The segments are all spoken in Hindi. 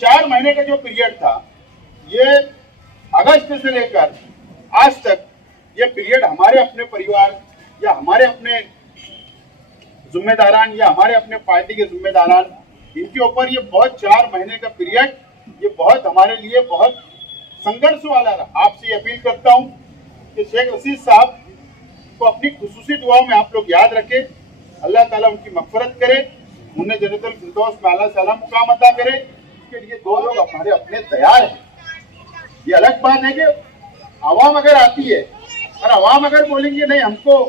4 महीने का जो पीरियड था, ये अगस्त से लेकर आज तक ये पीरियड हमारे अपने परिवार या हमारे अपने जिम्मेदारान या हमारे अपने पार्टी के जिम्मेदारान, इनके ऊपर ये बहुत 4 महीने का पीरियड ये बहुत हमारे लिए बहुत संघर्ष वाला रहा। आपसे ये अपील करता हूं कि शेख रशीद साहब को अपनी खुसूसी दुआओं में आप लोग याद रखें। अल्लाह ताला उनकी मग़फ़िरत करे, उन्हें जन्नतुल फिरदौस में आला से आला मुकाम अता करे। इसके लिए 2 लोग हमारे अपने तैयार हैं। ये अलग बात है कि आवाम अगर आती है और आवाम अगर बोलेंगे नहीं हमको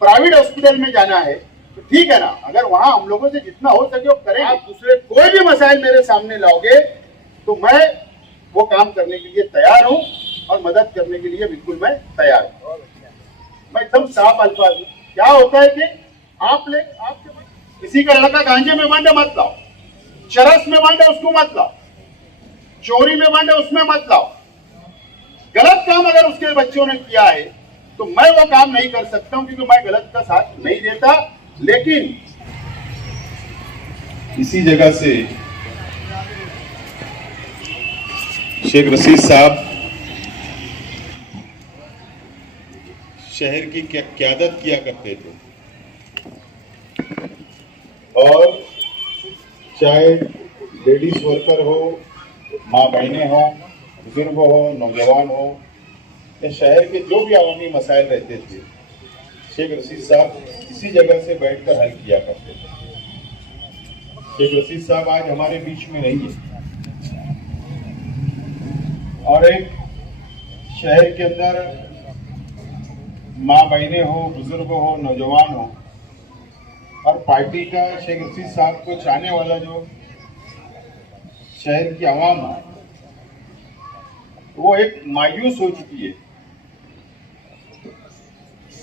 प्राइवेट हॉस्पिटल में जाना है, तो ठीक है ना, अगर वहां हम लोगों से जितना हो सके वो करें। आप दूसरे कोई भी मसाइल मेरे सामने लाओगे तो मैं वो काम करने के लिए तैयार हूं और मदद करने के लिए बिल्कुल मैं तैयार हूं। मैं एकदम साफ अल्फाज में, क्या होता है कि आप किसी का लड़का गांजे में बांधे मत लाओ, चरस में बांधे उसको मत लाओ, चोरी में बांधे उसमें मत लाओ। गलत काम अगर उसके बच्चों ने किया है तो मैं वो काम नहीं कर सकता हूं, क्योंकि मैं गलत का साथ नहीं देता। लेकिन इसी जगह से शेख रशीद साहब शहर की क़यादत किया करते थे, और चाहे लेडीज वर्कर हो, माँ बहनें हो, बुजुर्ग हो, नौजवान हो, या शहर के जो भी अवामी मसाइल रहते थे, शेख रशीद साहब इसी जगह से बैठकर हल किया करते थे। शेख रशीद साहब आज हमारे बीच में नहीं है, और एक शहर के अंदर माँ बहनें हो, बुजुर्ग हो, नौजवान हो, और पार्टी का शेख रशीद साहब को चाहने वाला जो शहर की आवाम है, वो एक मायूस हो चुकी है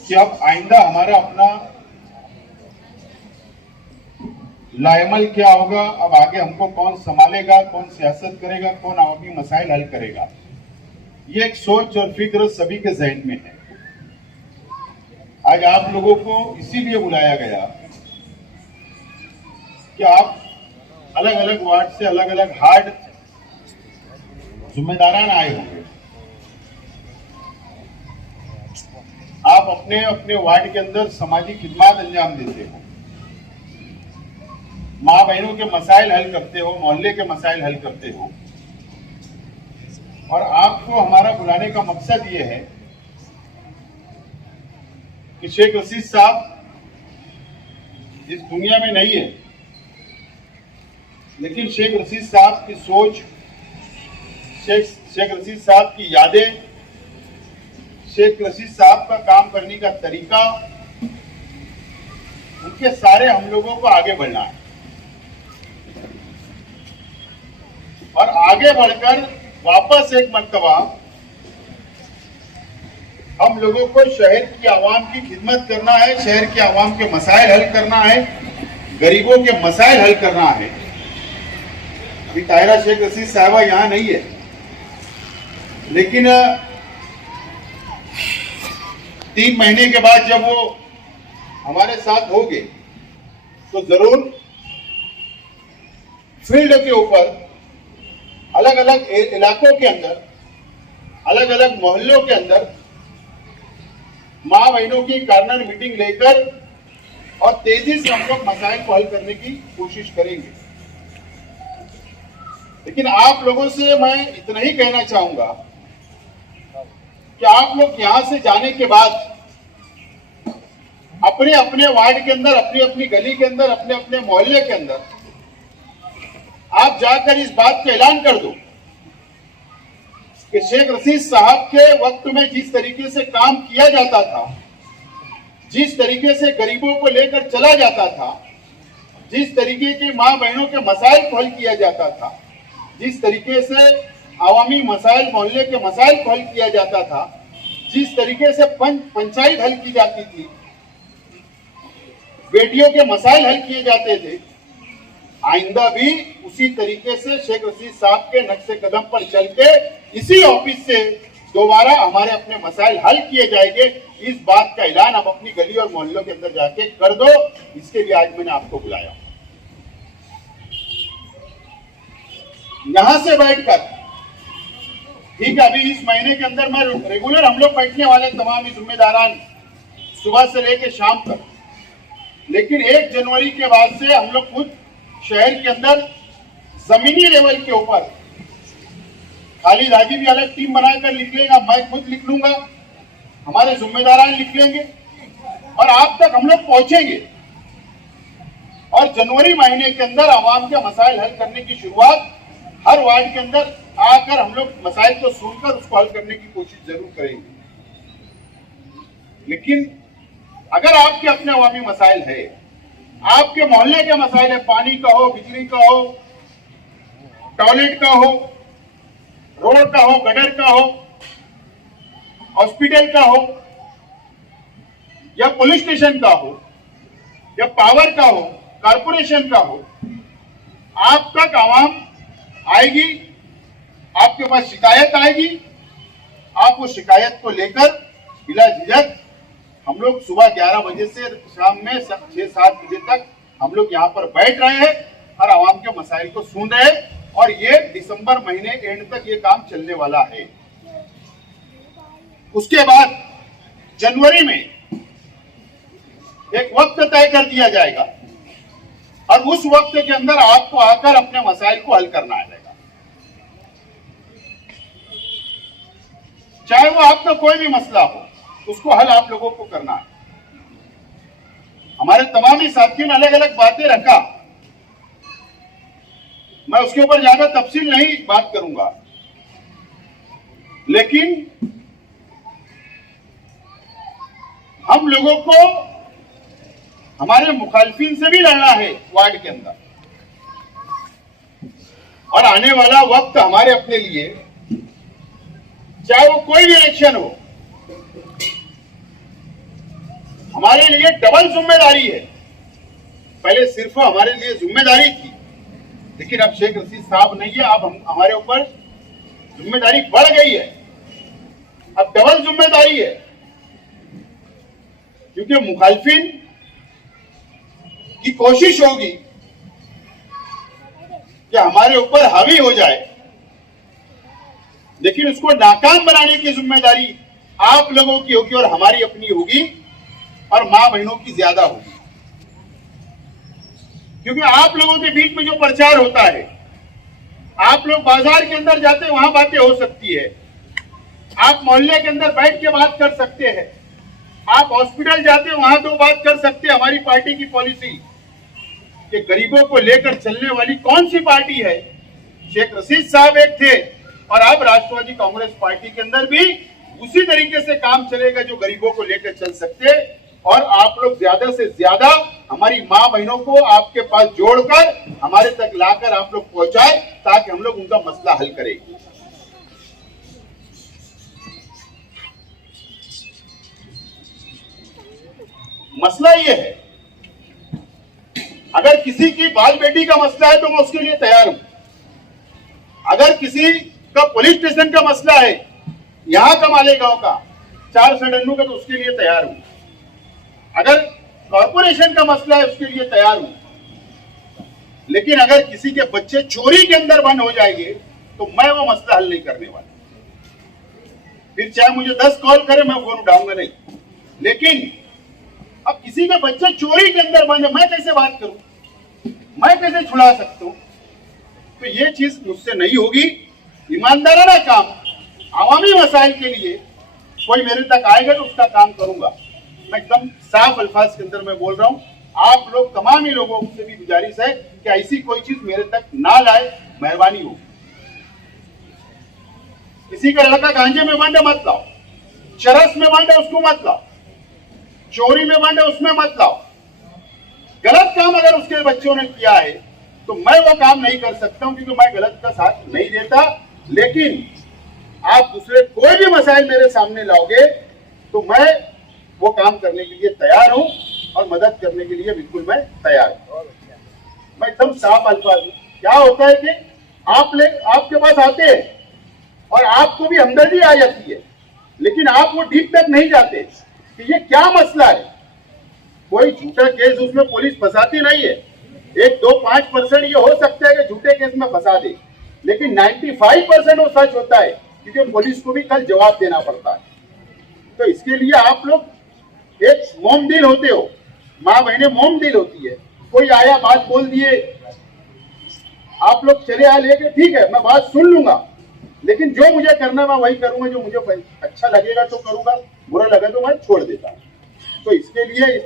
कि अब आइंदा हमारा अपना लायमल क्या होगा, अब आगे हमको कौन संभालेगा, कौन सियासत करेगा, कौन अवामी मसाइल हल करेगा। ये एक सोच और फिक्र सभी के जहन में है। आज आप लोगों को इसीलिए बुलाया गया कि आप अलग अलग वार्ड से अलग अलग हार्ड जिम्मेदारान आए होंगे। आप अपने अपने वार्ड के अंदर समाजी खिदमत अंजाम देते हो, माँ बहनों के मसाइल हल करते हो, मोहल्ले के मसाइल हल करते हो, और आपको हमारा बुलाने का मकसद ये है कि शेख रशीद साहब इस दुनिया में नहीं है, लेकिन शेख रशीद साहब की सोच, शेख रशीद साहब की यादें, शेख रशीद साहब का काम करने का तरीका, उनके सारे हम लोगों को आगे बढ़ना है, और आगे बढ़कर वापस एक मर्तबा हम लोगों को शहर की आवाम की खिदमत करना है, शहर के आवाम के मसाइल हल करना है, गरीबों के मसाइल हल करना है। अभी ताहिरा शेख रशीद साहबा यहाँ नहीं है, लेकिन 3 महीने के बाद जब वो हमारे साथ होंगे तो जरूर फील्ड के ऊपर अलग अलग इलाकों के अंदर, अलग अलग मोहल्लों के अंदर माँ बहनों की कार्नर मीटिंग लेकर और तेजी से हम लोग मसाइल को हल करने की कोशिश करेंगे। लेकिन आप लोगों से मैं इतना ही कहना चाहूंगा कि आप लोग यहां से जाने के बाद अपने अपने वार्ड के अंदर, अपनी अपनी गली के अंदर, अपने अपने मोहल्ले के अंदर आप जाकर इस बात का ऐलान कर दो कि शेख रशीद साहब के वक्त में जिस तरीके से काम किया जाता था, जिस तरीके से गरीबों को लेकर चला जाता था, जिस तरीके के माँ बहनों के मसाइल को हल किया जाता था, जिस तरीके से अवामी मसाइल, मोहल्ले के मसाइल को हल किया जाता था, जिस तरीके से पंचायत हल की जाती थी, बेटियों के मसाइल हल किए जाते थे, आइंदा भी उसी तरीके से शेख रशीद साहब के नक्शे कदम पर चल के इसी ऑफिस से दोबारा हमारे अपने मसाइल हल किए जाएंगे। इस बात का ऐलान आप अपनी गली और मोहल्लों के अंदर जाके कर दो। इसके लिए आज मैंने आपको बुलाया। यहां से बैठकर, ठीक है, अभी इस महीने के अंदर मैं रेगुलर हम लोग बैठने वाले तमाम जिम्मेदारान सुबह से लेकर शाम तक, लेकिन 1 जनवरी के बाद से हम लोग खुद शहर के अंदर जमीनी लेवल के ऊपर, खाली राजी भी अलग टीम बनाकर लिख लेगा, मैं खुद लिख लूंगा, हमारे जिम्मेदारान लिख लेंगे और आप तक हम लोग पहुंचेंगे और जनवरी महीने के अंदर आवाम के मसाइल हल करने की शुरुआत हर वार्ड के अंदर आकर हम लोग मसाइल को सुनकर उसको हल करने की कोशिश जरूर करेंगे। लेकिन अगर आपके अपने अवामी मसाइल है, आपके मोहल्ले के मसाइल है, पानी का हो, बिजली का हो, टॉयलेट का हो, रोड का हो, गटर का हो, हॉस्पिटल का हो या पुलिस स्टेशन का हो या पावर का हो, कारपोरेशन का हो, आप तक आवाम आएगी, आपके पास शिकायत आएगी, आप उस शिकायत को लेकर बिला झिझक हम लोग सुबह 11 बजे से शाम में 6-7 बजे तक हम लोग यहाँ पर बैठ रहे हैं और आवाम के मसाइल को सुन रहे हैं और ये दिसंबर महीने एंड तक ये काम चलने वाला है। उसके बाद जनवरी में एक वक्त तय कर दिया जाएगा और उस वक्त के अंदर आपको आकर अपने मसाइल को हल करना आएगा, चाहे वो आपका कोई भी मसला हो, उसको हल आप लोगों को करना है। हमारे तमाम ही साथियों ने अलग अलग बातें रखा, मैं उसके ऊपर ज्यादा तफसील नहीं बात करूंगा, लेकिन हम लोगों को हमारे मुखालफिन से भी लड़ना है वार्ड के अंदर और आने वाला वक्त हमारे अपने लिए, चाहे वो कोई भी इलेक्शन हो, हमारे लिए डबल जिम्मेदारी है। पहले सिर्फ हमारे लिए जिम्मेदारी थी, लेकिन अब शेख रशीद साहब नहीं है, अब हमारे ऊपर जिम्मेदारी बढ़ गई है, अब डबल जिम्मेदारी है, क्योंकि मुखालफिन की कोशिश होगी कि हमारे ऊपर हावी हो जाए, लेकिन उसको नाकाम बनाने की जिम्मेदारी आप लोगों की होगी और हमारी अपनी होगी और मां बहनों की ज्यादा होगी। क्योंकि आप लोगों के बीच में जो प्रचार होता है, आप लोग बाजार के अंदर जाते हैं, वहां बातें हो सकती है, आप मोहल्ले के अंदर बैठ के बात कर सकते हैं, आप हॉस्पिटल जाते हैं, वहां तो बात कर सकते हैं हमारी पार्टी की पॉलिसी कि गरीबों को लेकर चलने वाली कौन सी पार्टी है। शेख रशीद साहब एक थे और अब राष्ट्रवादी कांग्रेस पार्टी के अंदर भी उसी तरीके से काम चलेगा जो गरीबों को लेकर चल सकते, और आप लोग ज्यादा से ज्यादा हमारी मां बहनों को आपके पास जोड़कर हमारे तक लाकर आप लोग पहुंचाए ताकि हम लोग उनका मसला हल करें। मसला ये है, अगर किसी की बाल बेटी का मसला है तो मैं उसके लिए तैयार हूं, अगर किसी का पुलिस स्टेशन का मसला है, यहां का मालेगांव का 4 सडनू का, तो उसके लिए तैयार हूं, अगर कॉर्पोरेशन का मसला है उसके लिए तैयार हूं, लेकिन अगर किसी के बच्चे चोरी के अंदर बंद हो जाएंगे तो मैं वो मसला हल नहीं करने वाला। फिर चाहे मुझे 10 कॉल करे, मैं फोन उठाऊंगा नहीं, लेकिन अब किसी के बच्चे चोरी के अंदर बंद है, मैं कैसे बात करूं, मैं कैसे छुड़ा सकता हूं? तो ये चीज मुझसे नहीं होगी। ईमानदाराना काम, आवामी मसाइल के लिए कोई मेरे तक आएगा तो उसका काम करूंगा। मैं एकदम साफ अल्फाज के अंदर मैं बोल रहा हूं, आप लोग तमाम ही लोगों से भी गुजारिश है कि ऐसी कोई चीज मेरे तक ना लाए, मेहरबानी हो। किसी का लड़का गांजे में बंद है मत लाओ, चरस में बंद है उसको मत लाओ, चोरी में बंद है उसमें मत लाओ। गलत काम अगर उसके बच्चों ने किया है तो मैं वो काम नहीं कर सकता हूं, क्योंकि मैं गलत का साथ नहीं देता। लेकिन आप दूसरे कोई भी मसाइल मेरे सामने लाओगे तो मैं वो काम करने के लिए तैयार हूं और मदद करने के लिए बिल्कुल मैं तैयार हूं। मैं एकदम साफ अल्फाज हूं। क्या होता है कि आपके पास आते हैं और आपको भी हमदर्दी आ जाती है, लेकिन आप वो डीप तक नहीं जाते कि ये क्या मसला है। कोई झूठा केस उसमें पुलिस फंसाती नहीं है, 1, 2, 5% ये हो सकता है कि झूठे केस में फंसा दे, लेकिन 95% वो सच होता है, क्योंकि पुलिस को भी कल जवाब देना पड़ता है। तो इसके लिए आप लोग एक मोम दिल होते हो, माँ बहने मोम दिल होती है। कोई आया बात बोल दिए, आप लोग चले आए लेके, ठीक है मैं बात सुन लूंगा, लेकिन जो मुझे करना मैं वही करूंगा, जो मुझे अच्छा लगेगा तो करूंगा, बुरा लगा तो मैं छोड़ देता हूँ। तो इसके लिए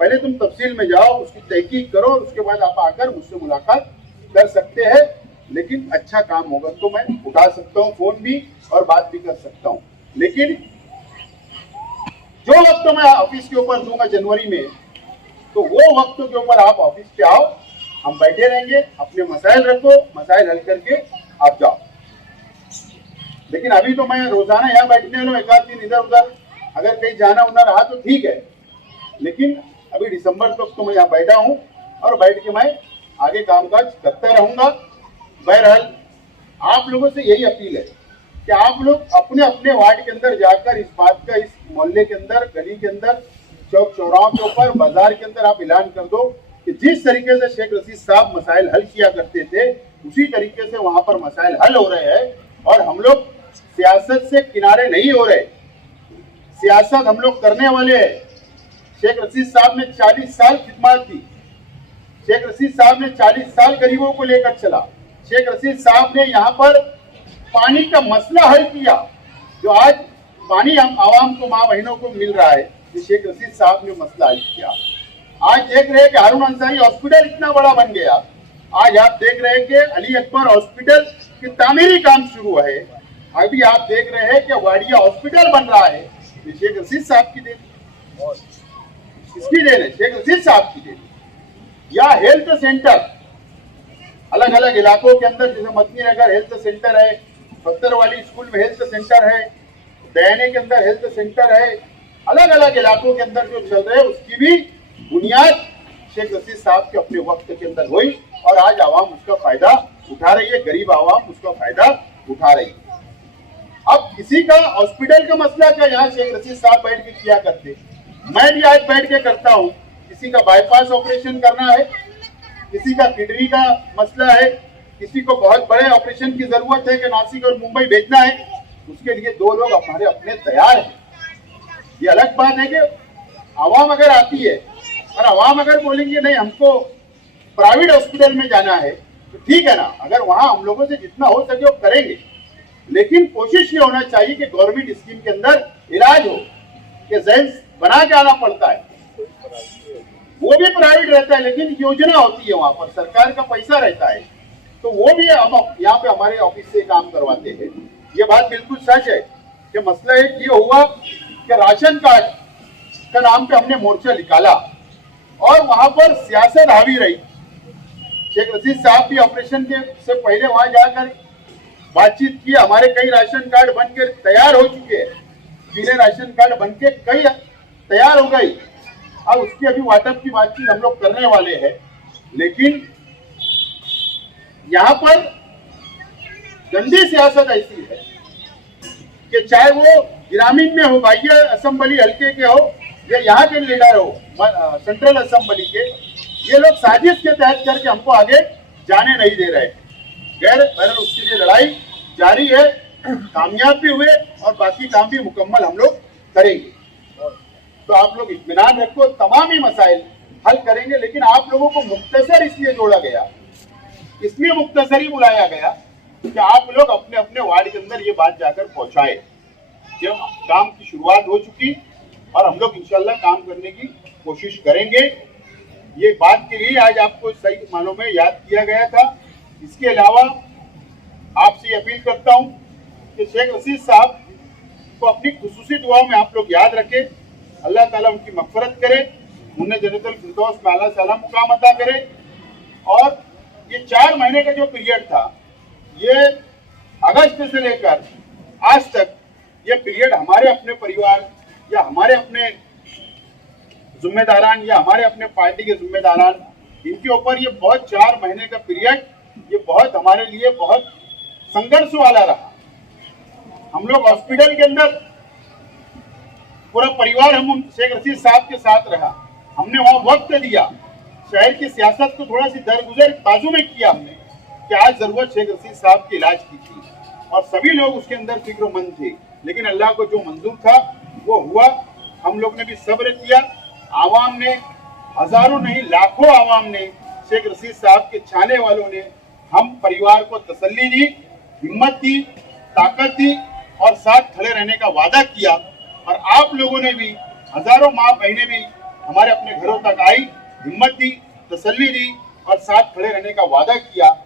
पहले तुम तफसील में जाओ, उसकी तहकीक करो, उसके बाद आप आकर मुझसे मुलाकात कर सकते हैं। लेकिन अच्छा काम होगा तो मैं उठा सकता हूँ फोन भी और बात भी कर सकता हूँ। लेकिन जो वक्त मैं ऑफिस के ऊपर दूंगा जनवरी में, तो वो वक्त के ऊपर आप ऑफिस पे आओ, हम बैठे रहेंगे, अपने मसाइल रखो, मसाइल हल करके आप जाओ। लेकिन अभी तो मैं रोजाना यहाँ बैठने वाला, एक आध दिन इधर उधर अगर कहीं जाना उना रहा तो ठीक है, लेकिन अभी दिसंबर तक तो मैं यहाँ बैठा हूँ और बैठ के मैं आगे कामकाज करता रहूंगा। बहरहाल आप लोगों से यही अपील है कि आप लोग अपने अपने वार्ड के अंदर जाकर इस बात का, इस मोहल्ले के अंदर, गली के अंदर, चौक चौराहों के ऊपर, बाजार के अंदर आप ऐलान कर दो कि जिस तरीके से शेख रशीद साहब मसाइल हल किया करते थे, उसी तरीके से वहां पर मसाइल हल हो रहे हैं और हम लोग सियासत से किनारे नहीं हो रहे। सियासत हम लोग करने वाले हैं। शेख रशीद साहब ने 40 साल खिदमत की। शेख रशीद साहब ने 40 साल गरीबों को लेकर चला। शेख रशीद साहब ने यहाँ पर पानी का मसला हल किया। जो आज पानी हम आवाम को, माँ बहनों को मिल रहा है, ये शेख रशीद साहब ने मसला हल किया। आज देख रहे हैं कि हारून अंसारी हॉस्पिटल इतना बड़ा बन गया। आज आप देख रहे हैं कि अली अकबर हॉस्पिटल की तामीरी काम शुरू है। अभी आप देख रहे हैं कि वाडिया हॉस्पिटल बन रहा है। ये शेख रशीद साहब की देन, किसकी देन है? शेख रशीद साहब की देन। या हेल्थ सेंटर अलग अलग इलाकों के अंदर, जैसे मदनी नगर हेल्थ सेंटर है, पत्थर वाली स्कूल में हेल्थ सेंटर है, दयाने के अंदर हेल्थ सेंटर है, अलग अलग इलाकों के अंदर जो चल रहे हैं, उसकी भी बुनियाद शेख रशीद साहब के अपने वक्त के अंदर हुई और आज आवाम उसका फायदा उठा रही है, गरीब आवाम उसका फायदा उठा रही है। अब किसी का हॉस्पिटल का मसला क्या यहाँ शेख रशीद साहब बैठ के किया करते, मैं भी आज बैठ के करता हूँ। किसी का बाईपास ऑपरेशन करना है, किसी का किडनी का मसला है, किसी को बहुत बड़े ऑपरेशन की जरूरत है कि नासिक और मुंबई भेजना है, उसके लिए दो लोग हमारे अपने तैयार हैं। ये अलग बात है कि आवाम अगर आती है और आवाम अगर बोलेंगे नहीं हमको प्राइवेट हॉस्पिटल में जाना है, तो ठीक है ना, अगर वहां हम लोगों से जितना हो सके वो करेंगे। लेकिन कोशिश ये होना चाहिए कि गवर्नमेंट स्कीम के अंदर इलाज हो, कि जेंस बना के आना पड़ता है, वो भी प्राइवेट रहता है, लेकिन योजना होती है वहां पर, सरकार का पैसा रहता है, तो वो भी हम यहाँ पे हमारे ऑफिस से काम करवाते हैं। ये बात बिल्कुल सच है कि मसला एक ये हुआ कि राशन कार्ड का नाम पे हमने मोर्चा निकाला और वहां पर सियासत हावी रही। शेख रशीद साहब भी ऑपरेशन के से पहले वहां जाकर बातचीत की। हमारे कई राशन कार्ड बनकर तैयार हो चुके हैं, पीले राशन कार्ड बनके कई तैयार हो गई। अब उसकी अभी वाटअप की बातचीत हम लोग करने वाले हैं। लेकिन यहाँ पर गंदी सियासत ऐसी है कि चाहे वो ग्रामीण में हो, बाह्य असेंबली हल्के के हो या यहाँ के लीडर हो, सेंट्रल असेंबली के, ये लोग साजिश के तहत करके हमको आगे जाने नहीं दे रहे। गैर उसके लिए लड़ाई जारी है, कामयाब भी हुए और बाकी काम भी मुकम्मल हम लोग करेंगे। तो आप लोग इत्मीनान रखो, तमाम ही मसाइल हल करेंगे। लेकिन आप लोगों को मुख्तसर इसलिए जोड़ा गया, इसलिए मुख्तसर ही बुलाया गया कि आप लोग अपने अपने वार्ड के अंदर ये बात जाकर पहुंचाए। जब काम की शुरुआत हो चुकी और हम लोग इंशाल्लाह काम करने की कोशिश करेंगे। ये बात के लिए आज आपको सही मानों में याद किया गया था। इसके अलावा आपसे अपील करता हूं कि शेख रशीद साहब को अपनी खुसूसी दुआओं में आप लोग याद रखें। अल्लाह ताला उनकी मग़फ़िरत करे, उन्हें जन्नतुल फिरदौस में आला साला मुकाम अता करे। और ये 4 महीने का जो पीरियड था, ये अगस्त से लेकर आज तक ये पीरियड हमारे अपने परिवार या हमारे अपने जिम्मेदारान या हमारे अपने पार्टी के जिम्मेदारान, इनके ऊपर ये बहुत 4 महीने का पीरियड ये बहुत हमारे लिए बहुत संघर्ष वाला रहा। हम लोग हॉस्पिटल के अंदर पूरा परिवार हम शेख रशीद साहब के साथ रहा, हमने वहां वक्त दिया, शहर की सियासत को थोड़ा सी दरगुजर बाजू में किया हमने, कि आज जरूरत शेख रशीद साहब के इलाज की थी और सभी लोग उसके अंदर फिक्रमंद थे, लेकिन अल्लाह को जो मंजूर था वो हुआ। हम लोग ने भी सब्र किया, आवाम ने, हजारों नहीं लाखों आवाम ने, शेख रशीद साहब के चाहने वालों ने हम परिवार को तसल्ली दी, हिम्मत दी, ताकत दी और साथ खड़े रहने का वादा किया। और आप लोगों ने भी, हजारों माँ बहनें भी हमारे अपने घरों तक आई, हिम्मत दी, तसल्ली दी और साथ खड़े रहने का वादा किया।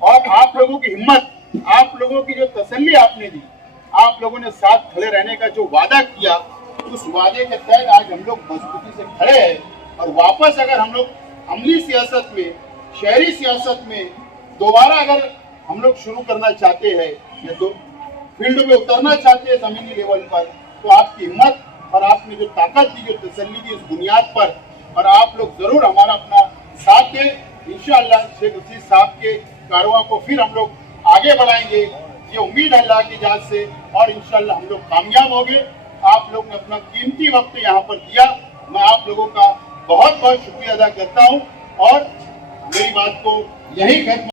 और आप लोगों की हिम्मत, आप लोगों की जो तसल्ली आपने दी, आप लोगों ने साथ खड़े रहने का जो वादा किया, उस वादे के तहत आज हम लोग मजबूती से खड़े हैं। और वापस अगर हम लोग अमली सियासत में, शहरी सियासत में दोबारा अगर हम लोग शुरू करना चाहते हैं या तो फील्ड में उतरना चाहते हैं जमीनी लेवल पर, तो आपकी हिम्मत और आपने जो ताकत दी, जो तसल्ली दी, उस बुनियाद पर और आप लोग जरूर हमारा अपना साथ दें। इंशाअल्लाह शेख रशीद साहब के कारवां को फिर हम लोग आगे बढ़ाएंगे, ये उम्मीद है अल्लाह की इजाज़त से, और इंशाअल्लाह हम लोग कामयाब होंगे। आप लोग ने अपना कीमती वक्त यहाँ पर दिया, मैं आप लोगों का बहुत बहुत शुक्रिया अदा करता हूँ और मेरी बात को यही खत्म